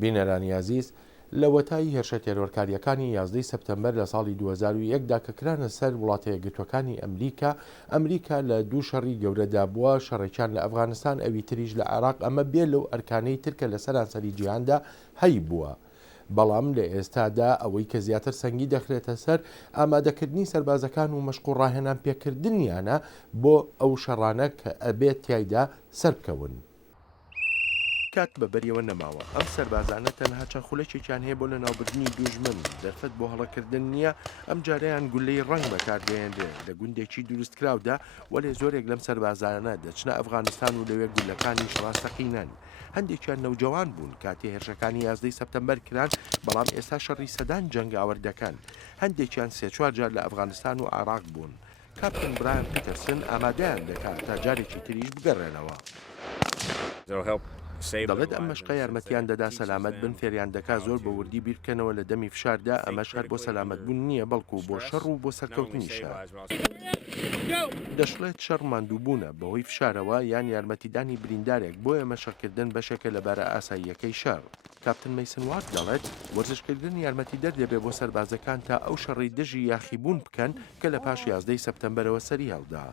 بینەرانی عزیز لە وەتایی هێرشە تێرۆرکاریەکانی 11 سەپتەمبەر لە ساڵی 2001دا کە کرانە سەر وڵاتە یەکگرتوەکانی ئەمریکا لە دوو شەڕی گەورەدا بووە، شەڕێکیان لە ئەفغانستان، ئەوی تریش لە عێراق، ئەمە بێ لەو ئەرکانەی ترکە لە سەرانسەری جیهاندا هەی بووە. بەڵام لە ئێستادا ئەوەی کە زیاتر سەنگی دەخرێتە سەر ئامادەکردنی سەربازەکان و مەشق و ڕاهێنان پێکردنیانە بۆ ئەو شەڕانە کە ئەبێت تایدا سەرکەون. کات بەبەریەوە نەماوە، ئەم سەربازانە تەنها چەند خولەکێکیان هەیە بۆ لە ناوبردننی دوژمن، دەرفەت بۆ هەڵەکردن نییە. ئەم جارەیان گولەی ڕەنگ بەکاردێنرێ لە گوندێکی دروستکراودا، وەلێ زۆرێک لەم سەربازانە دەچنە ئەفغانستان و لەوێ گولەکانی ڕاستەقینەن. هەندێکیان نەوجەوان بوون کاتێ هێرشەکانی 11 سەپتەمبەر کران، بەڵام ئێستا شەڕی سەدان جەنگاوەردەکەن. هەندێکیان سێ-چوار جار لە ئەفغانستان و عێراق بوون. کاپتن برایان پیتەرسن ئامادەیان دەکات تا جارێکی تریش بگەڕێنەوە. دەڵێت ئەم مەشقە یارمەتیان دەدا سەلامەت بن، فێریان دەکا زۆر بە وردی بیرکەنەوە لە دەمی فشاردا. ئەمەش هەر بۆ سەلامەت بوون نییە، بەڵکو بۆ شەڕ و بۆ سەرکەوتنیشە. دەشڵێت شەڕ ماندووبوونە بەهۆی فشارەوە یان یارمەتیدانی بریندارێک، بۆیە مەشقکردن بەشێکە لە بارە ئاساییەکەی شەڕ. کاپتن مەیسن وارد دەڵێت وەرزشکردن یارمەتیدەر دەبێت بۆ سەربازەکان تا ئەو شەڕی دژی یاخیبوون بکەن کە لە پاش 11 سەپتەمبەرەوە سەری هەڵدا.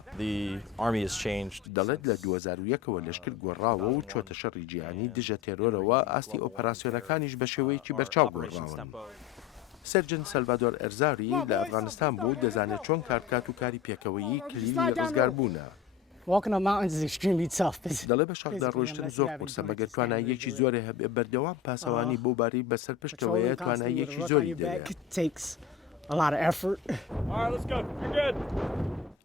دەڵێت لە 2001ەوە لەشکر گۆڕاوە و چۆتە شەڕی جیهانی دژە تێرۆرەوە، ئاستی ئۆپەراسیۆنەکانیش بە شێوەیەکی بەرچاو گۆڕاون. سەرجن سەلڤادۆر ئەرزاری لە ئەفغانستان بوو، دەزانێت چۆن کارکات و کاری پێکەوەیی کلیلی ڕزگار بوونە. دەڵێ بە شەڕدا ڕۆیشتن زۆر قورسە، مەگەر تواناییەکی زۆرە هەبێ بەردەوام پاسەوانی بۆ باری بەسەر پشتەوەیە تواناییەکی زۆری دەوێت.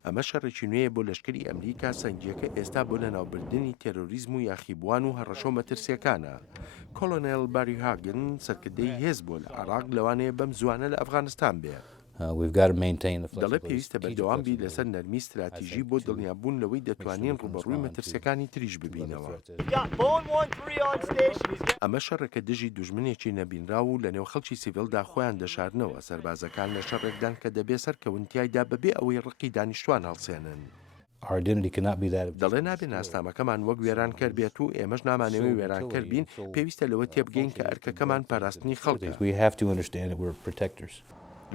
ئەمە شەڕێکی نوێیە بۆ لەشکری ئەمریکا. سەنگیەکە ئێستا بۆ لە ناوبردننی تێرۆریزم و یاخیبوان و هەڕەشۆ مەترسیەکانە. کۆلۆنێل باری هاگن سەرکردەی هێز بۆ لە عێراق لەوانەیە بەم زوانە لە ئەفغانستان بێت. دەڵێ پێویستە بەردەوام بی لەسەر نەرمی استراتیژی بۆ دڵنیابوون لەوەی دەتوانین ڕوبەڕووی مەترسیەکانی تریش ببینەوە. ئەمە شەڕێکە دژی دوژمنێکی نەبینراو و لە نێو خەڵکی سیڤیلدا خۆیان دەشارنەوە. سەربازەکان لە شەڕێکدان کە دەبێ سەرکەونتیایدا بەبێ ئەوەی ڕقی دانیشتوان هەڵسێنن. دەڵێ نابێ ناسنامەکەمان وەک وێرانکەر بێت و ئێمەش نامانەوەی وێرانکەر بین. پێویستە لەوە تێبگەین کە ئەرکەکەمان پاراستنی خەڵکە.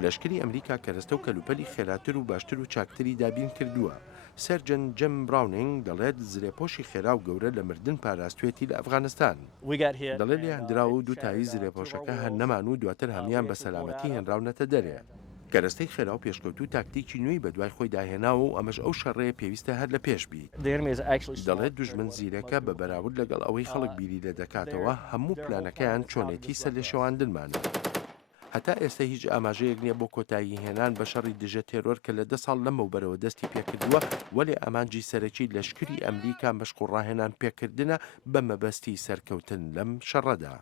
لەشکری ئەمریکا کەرەستە و کەلوپەلی خێراتر و باشتر و چاکتری دابین کردووە. سەرجن جەم براونینگ دەڵێت زرێپۆشی خێرا و گەورە لە مردن پاراستوێتی لە ئەفغانستان. دەڵێت لێهاندراوە و دووتایی زرێپۆشەکە هەر نەمان و دواتر هەمان بە سەلامەتی هێنراونەتە دەرێ. کەرەستەی خێرا و پێشکەوت و تاکتیکی نوێی بە دوای خۆی داهێناوە و ئەمەش ئەو شەڕەیە پێویستە هەر لە پێش بیت. دەڵێت دوژمن زیرەکە بە بەراورد لەگەڵ ئەوەی خەڵک بیری لە دەکاتەوە، هەموو پلانەکەیان چۆنێتی سەر لە شەواندنمانە. هەتا ئێستا هیچ ئاماژەیەک نییە بۆ کۆتایی هێنان بە شەڕی دژە تێرۆر کە لە 10 ساڵ لەمەوبەرەوە دەستی پێکردووە، وەلێ ئامانجی سەرەکی لەشکری ئەمریکا مەشق و ڕاهێنان پێکردنە بە مەبەستی سەرکەوتن لەم شەڕەدا.